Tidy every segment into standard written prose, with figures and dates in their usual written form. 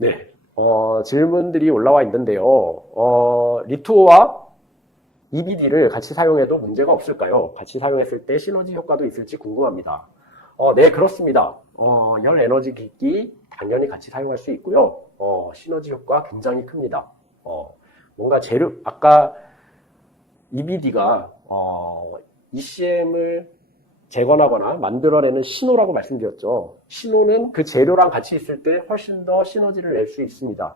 네, 질문들이 올라와 있는데요. 리투어와 EBD를 같이 사용해도 문제가 없을까요? 같이 사용했을 때 시너지 효과도 있을지 궁금합니다. 네, 그렇습니다. 열 에너지 기기 당연히 같이 사용할 수 있고요. 시너지 효과 굉장히 큽니다. 뭔가 재료, 아까 EBD가 ECM을 재건하거나 만들어내는 신호라고 말씀드렸죠. 신호는 그 재료랑 같이 있을 때 훨씬 더 시너지를 낼 수 있습니다.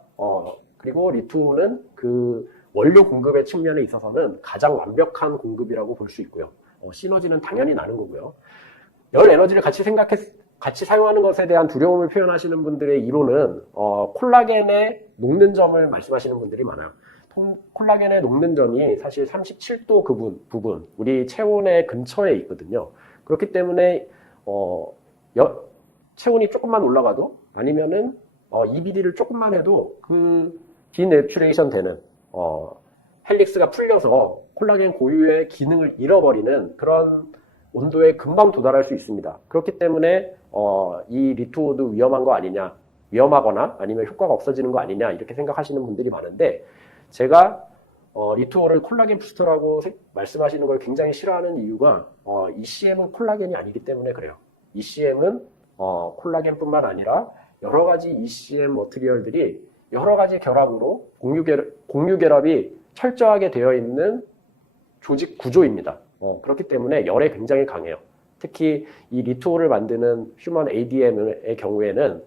그리고 리투어는 그 원료 공급의 측면에 있어서는 가장 완벽한 공급이라고 볼 수 있고요. 시너지는 당연히 나는 거고요. 열 에너지를 같이 사용하는 것에 대한 두려움을 표현하시는 분들의 이론은 콜라겐의 녹는 점을 말씀하시는 분들이 많아요. 콜라겐의 녹는 점이 사실 37도 부분, 우리 체온의 근처에 있거든요. 그렇기 때문에 체온이 조금만 올라가도 아니면은 EBD를 조금만 해도 그 디내추레이션 되는 헬릭스가 풀려서 콜라겐 고유의 기능을 잃어버리는 그런 온도에 금방 도달할 수 있습니다. 그렇기 때문에 이 리투어도 위험한 거 아니냐, 위험하거나 아니면 효과가 없어지는 거 아니냐 이렇게 생각하시는 분들이 많은데, 제가 리투어를 콜라겐 부스터라고 말씀하시는 걸 굉장히 싫어하는 이유가 ECM은 콜라겐이 아니기 때문에 그래요. ECM은 콜라겐뿐만 아니라 여러 가지 ECM 머티리얼들이 여러 가지 결합으로 공유 결합이 철저하게 되어 있는 조직 구조입니다. 그렇기 때문에 열에 굉장히 강해요. 특히 이 리투어를 만드는 휴먼 ADM의 경우에는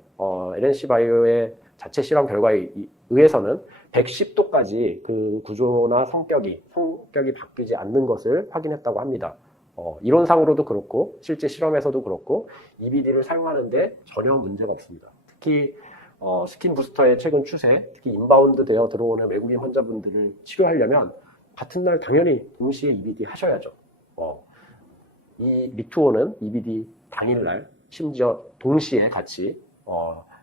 LNC 바이오의 자체 실험 결과에 의해서는 110도까지 그 구조나 성격이 바뀌지 않는 것을 확인했다고 합니다. 이론상으로도 그렇고 실제 실험에서도 그렇고 EBD를 사용하는데 전혀 문제가 없습니다. 특히 스킨 부스터의 최근 추세, 특히 인바운드 되어 들어오는 외국인 환자분들을 치료하려면 같은 날 당연히 동시에 EBD 하셔야죠. 이 리투어는 EBD 당일날 심지어 동시에 같이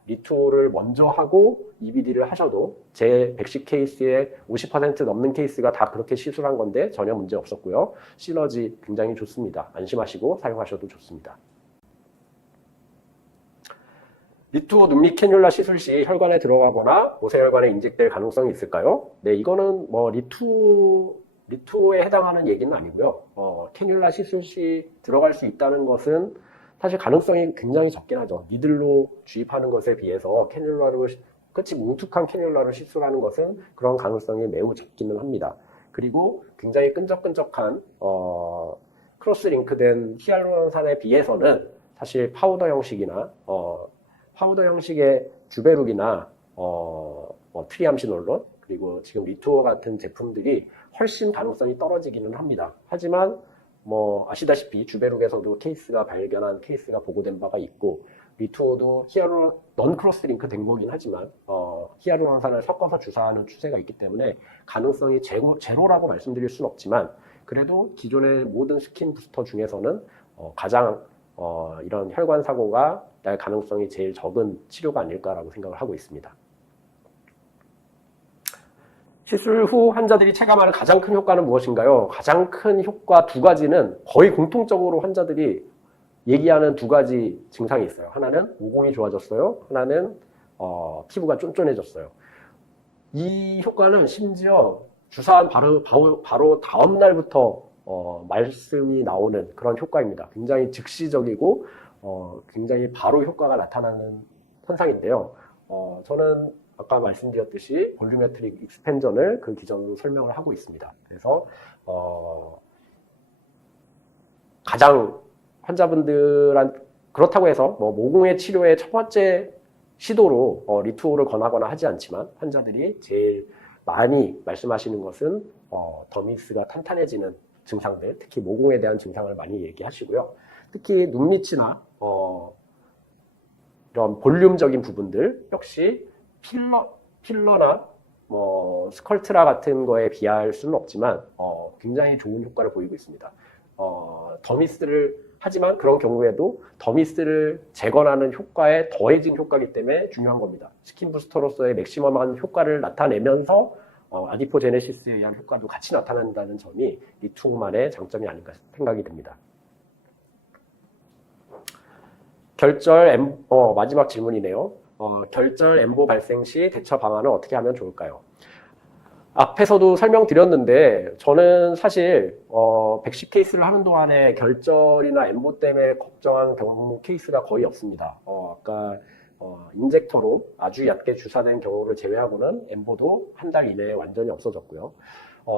리투어를 먼저 하고 EBD를 하셔도 제 110 케이스의 50% 넘는 케이스가 다 그렇게 시술한 건데 전혀 문제 없었고요. 시너지 굉장히 좋습니다. 안심하시고 사용하셔도 좋습니다. 리투어 눈밑 캐뉼라 시술 시 혈관에 들어가거나 모세혈관에 인젝될 가능성이 있을까요? 네, 이거는 뭐 리투어에 해당하는 얘기는 아니고요. 캐뉼라 시술 시 들어갈 수 있다는 것은 사실 가능성이 굉장히 적긴 하죠. 니들로 주입하는 것에 비해서 끝이 뭉툭한 캐뉼라로 시술하는 것은 그런 가능성이 매우 적기는 합니다. 그리고 굉장히 끈적끈적한 크로스 링크된 히알루론산에 비해서는 사실 파우더 형식이나 파우더 형식의 주베룩이나 트리암시놀론, 그리고 지금 리투어 같은 제품들이 훨씬 가능성이 떨어지기는 합니다. 하지만 아시다시피 주베룩에서도 발견한 케이스가 보고된 바가 있고, 리투어도 넌 크로스 링크 된 거긴 하지만 히알루론산을 섞어서 주사하는 추세가 있기 때문에 가능성이 제로라고 말씀드릴 수는 없지만, 그래도 기존의 모든 스킨 부스터 중에서는 가장 이런 혈관 사고가 날 가능성이 제일 적은 치료가 아닐까라고 생각을 하고 있습니다. 시술 후 환자들이 체감하는 가장 큰 효과는 무엇인가요? 가장 큰 효과 두 가지는 거의 공통적으로 환자들이 얘기하는 두 가지 증상이 있어요. 하나는 모공이 좋아졌어요. 하나는 피부가 쫀쫀해졌어요. 이 효과는 심지어 주사한 바로 다음 날부터 말씀이 나오는 그런 효과입니다. 굉장히 즉시적이고 굉장히 바로 효과가 나타나는 현상인데요. 저는 아까 말씀드렸듯이 볼륨메트릭 익스펜전을 그 기전으로 설명을 하고 있습니다. 그래서 가장 그렇다고 해서 모공의 치료의 첫 번째 시도로 리투어를 권하거나 하지 않지만, 환자들이 제일 많이 말씀하시는 것은 더미스가 탄탄해지는 증상들, 특히 모공에 대한 증상을 많이 얘기하시고요. 특히 눈밑이나 이런 볼륨적인 부분들 역시 필러나 스컬트라 같은 거에 비할 수는 없지만 굉장히 좋은 효과를 보이고 있습니다. 하지만 그런 경우에도 더미스를 재건하는 효과에 더해진 효과이기 때문에 중요한 겁니다. 스킨 부스터로서의 맥시멈한 효과를 나타내면서 아디포제네시스에 의한 효과도 같이 나타난다는 점이 리투어만의 장점이 아닌가 생각이 듭니다. 마지막 질문이네요. 결절 엠보 발생 시 대처 방안을 어떻게 하면 좋을까요? 앞에서도 설명드렸는데 저는 사실 110 케이스를 하는 동안에 결절이나 엠보 때문에 걱정한 경우 케이스가 거의 없습니다. 아까 인젝터로 아주 얕게 주사된 경우를 제외하고는 엠보도 한 달 이내에 완전히 없어졌고요.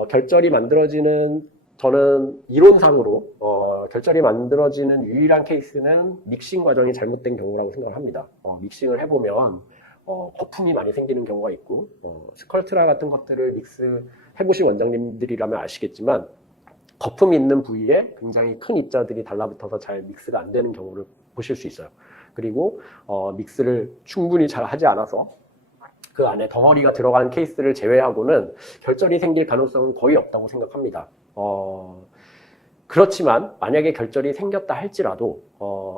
결절이 만들어지는 저는 이론상으로 결절이 만들어지는 유일한 케이스는 믹싱 과정이 잘못된 경우라고 생각을 합니다. 믹싱을 해보면 거품이 많이 생기는 경우가 있고 스컬트라 같은 것들을 믹스 해보신 원장님들이라면 아시겠지만 거품이 있는 부위에 굉장히 큰 입자들이 달라붙어서 잘 믹스가 안 되는 경우를 보실 수 있어요. 그리고 믹스를 충분히 잘 하지 않아서 그 안에 덩어리가 들어간 케이스를 제외하고는 결절이 생길 가능성은 거의 없다고 생각합니다. 그렇지만 만약에 결절이 생겼다 할지라도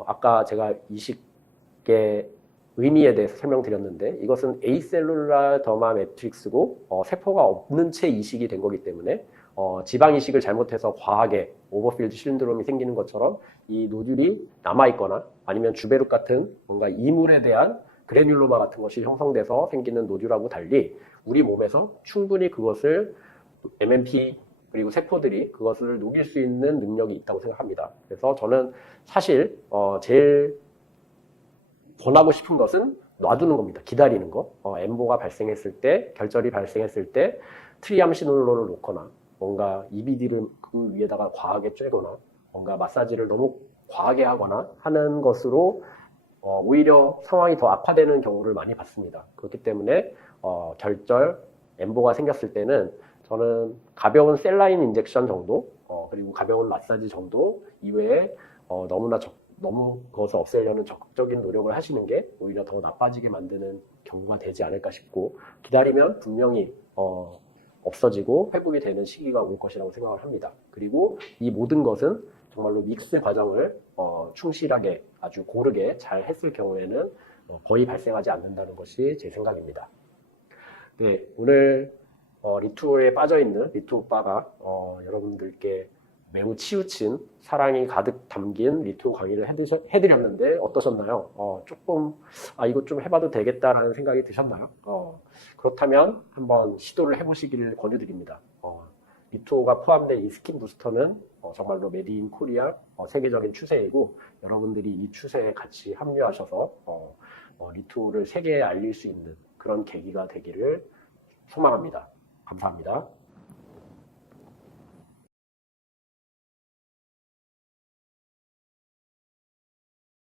아까 제가 이식의 의미에 대해서 설명드렸는데 이것은 에이셀룰라 더마 매트릭스고 세포가 없는 채 이식이 된 거기 때문에 지방 이식을 잘못해서 과하게 오버필드 신드롬이 생기는 것처럼 이 노듈이 남아있거나 아니면 주베룩 같은 뭔가 이물에 대한 그래뉼로마 같은 것이 형성돼서 생기는 노듈하고 달리 우리 몸에서 충분히 그것을 MMP 그리고 세포들이 그것을 녹일 수 있는 능력이 있다고 생각합니다. 그래서 저는 사실 제일 권하고 싶은 것은 놔두는 겁니다. 기다리는 거. 엠보가 발생했을 때, 결절이 발생했을 때 트리암시놀론을 놓거나 뭔가 EBD를 그 위에다가 과하게 쬐거나 뭔가 마사지를 너무 과하게 하거나 하는 것으로 오히려 상황이 더 악화되는 경우를 많이 봤습니다. 그렇기 때문에 결절, 엠보가 생겼을 때는 저는 가벼운 셀라인 인젝션 정도 그리고 가벼운 마사지 정도 이외에 너무 그것을 없애려는 적극적인 노력을 하시는 게 오히려 더 나빠지게 만드는 경우가 되지 않을까 싶고 기다리면 분명히 없어지고 회복이 되는 시기가 올 것이라고 생각을 합니다. 그리고 이 모든 것은 정말로 믹스 과정을 충실하게 아주 고르게 잘 했을 경우에는 거의 발생하지 않는다는 것이 제 생각입니다. 네, 오늘 리투어에 빠져있는 리투 오빠가 여러분들께 매우 치우친 사랑이 가득 담긴 리투어 강의를 해드렸는데 어떠셨나요? 조금 이거 좀 해봐도 되겠다라는 생각이 드셨나요? 그렇다면 한번 시도를 해보시기를 권유드립니다. 리투어가 포함된 이 스킨 부스터는 정말로 메디 인 코리아 세계적인 추세이고 여러분들이 이 추세에 같이 합류하셔서 리투어를 세계에 알릴 수 있는 그런 계기가 되기를 소망합니다. 감사합니다.